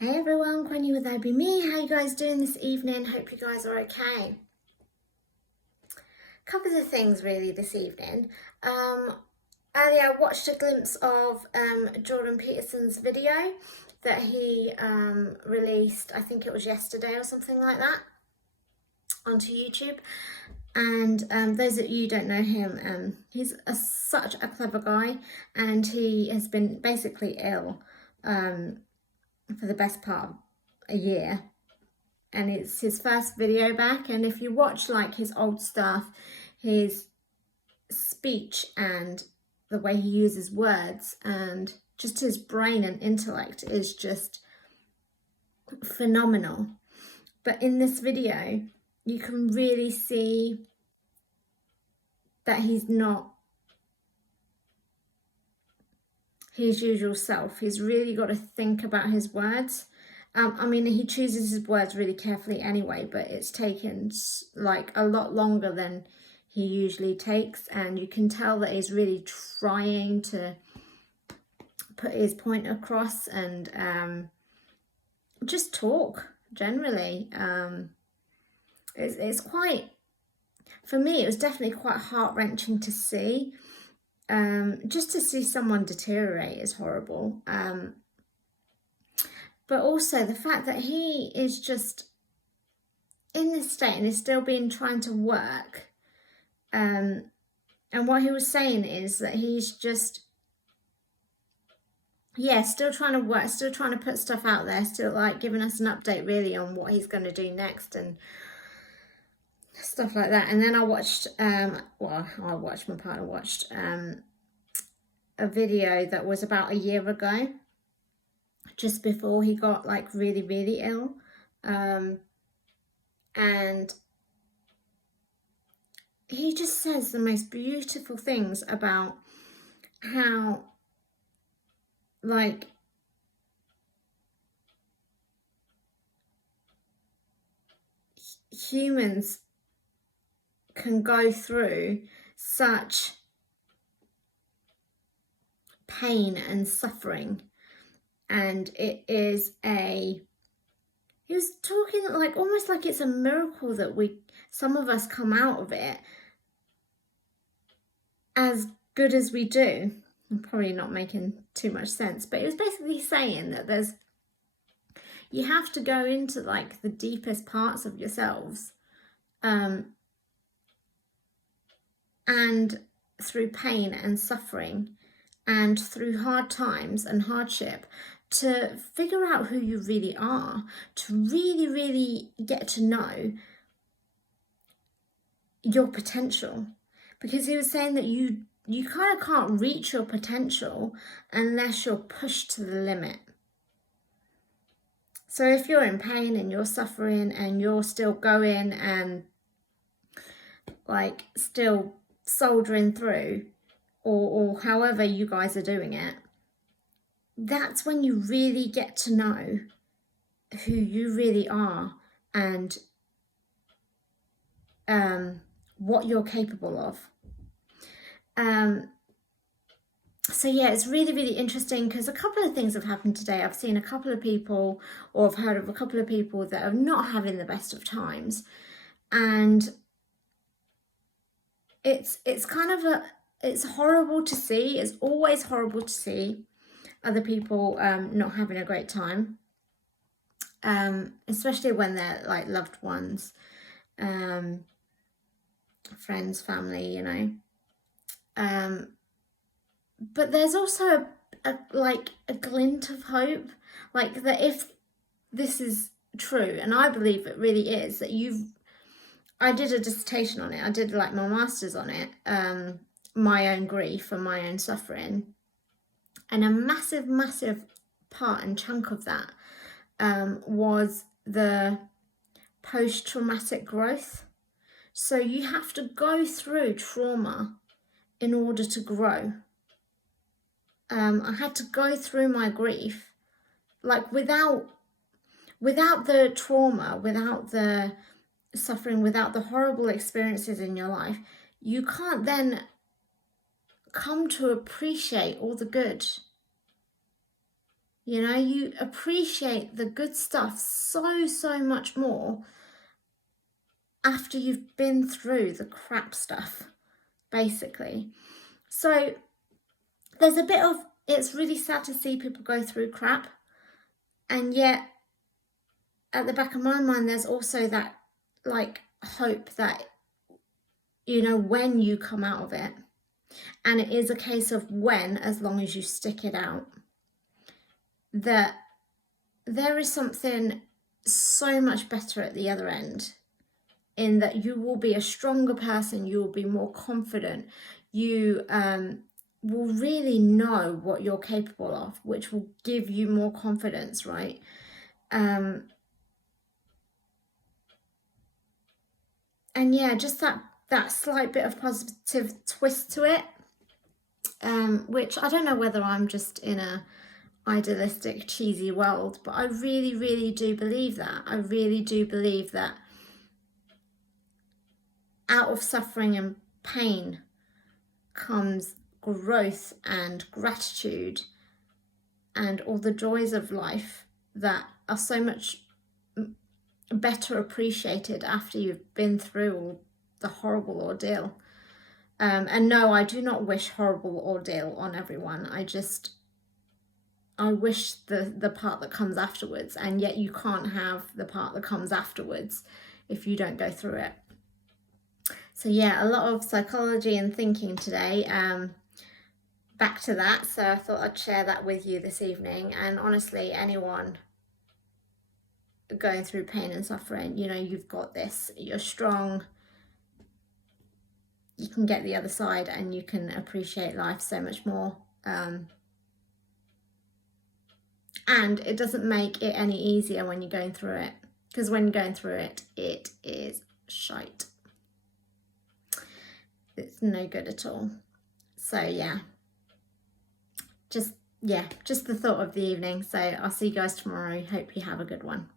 Hey everyone, Kwan-yee with Me. How you guys doing this evening? Hope you guys are okay. Couple of things really this evening. Earlier I watched a glimpse of Jordan Peterson's video that he released, I think it was yesterday or something like that, onto YouTube. And those of you who don't know him, he's such a clever guy, and he has been basically ill for the best part of a year, and it's his first video back. And if you watch like his old stuff, his speech and the way he uses words and just his brain and intellect is just phenomenal. But in this video you can really see that he's not his usual self. He's really got to think about his words. I mean, he chooses his words really carefully anyway, but it's taken like a lot longer than he usually takes, and you can tell that he's really trying to put his point across and just talk generally. It's quite, for me, it was definitely quite heart-wrenching to see. Just to see someone deteriorate is horrible. But also the fact that he is just in this state and is still trying to work. And what he was saying is that he's just, still trying to work, still trying to put stuff out there, still like giving us an update really on what he's going to do next and stuff like that. And then I watched, my partner watched a video that was about a year ago, just before he got like really, really ill. And he just says the most beautiful things about how like humans can go through such pain and suffering, and he was talking like almost like it's a miracle that some of us come out of it as good as we do. I'm probably not making too much sense, but it was basically saying that you have to go into like the deepest parts of yourselves, and through pain and suffering and through hard times and hardship, to figure out who you really are, to really, really get to know your potential. Because he was saying that you kind of can't reach your potential unless you're pushed to the limit. So if you're in pain and you're suffering and you're still going and like still soldering through, or however you guys are doing it, that's when you really get to know who you really are and what you're capable of. So yeah, it's really, really interesting, because a couple of things have happened today. I've seen a couple of people, or I've heard of a couple of people that are not having the best of times, and it's kind of it's horrible to see. It's always horrible to see other people not having a great time, especially when they're like loved ones, friends, family, you know. But there's also a glint of hope, like that if this is true, and I believe it really is, that I did a dissertation on it. I did like my master's on it, my own grief and my own suffering. And a massive, massive part and chunk of that was the post-traumatic growth. So you have to go through trauma in order to grow. I had to go through my grief, like without the trauma, without the suffering, without the horrible experiences in your life, you can't then come to appreciate all the good. You know, you appreciate the good stuff so much more after you've been through the crap stuff, basically. So there's a bit of, it's really sad to see people go through crap, and yet at the back of my mind there's also that like hope that, you know, when you come out of it, and it is a case of when, as long as you stick it out, that there is something so much better at the other end, in that you will be a stronger person, you will be more confident, you will really know what you're capable of, which will give you more confidence, right? And yeah, just that slight bit of positive twist to it, which I don't know whether I'm just in a idealistic, cheesy world, but I really do believe that. I really do believe that out of suffering and pain comes growth and gratitude and all the joys of life that are so much better appreciated after you've been through all the horrible ordeal. And no, I do not wish horrible ordeal on everyone. I wish the part that comes afterwards, and yet you can't have the part that comes afterwards if you don't go through it. So yeah, a lot of psychology and thinking today. Back to that, so I thought I'd share that with you this evening. And honestly, anyone going through pain and suffering, you know, you've got this, you're strong, you can get the other side, and you can appreciate life so much more. And it doesn't make it any easier when you're going through it, because when you're going through it, it is shite. It's no good at all. So yeah, just the thought of the evening. So I'll see you guys tomorrow. Hope you have a good one.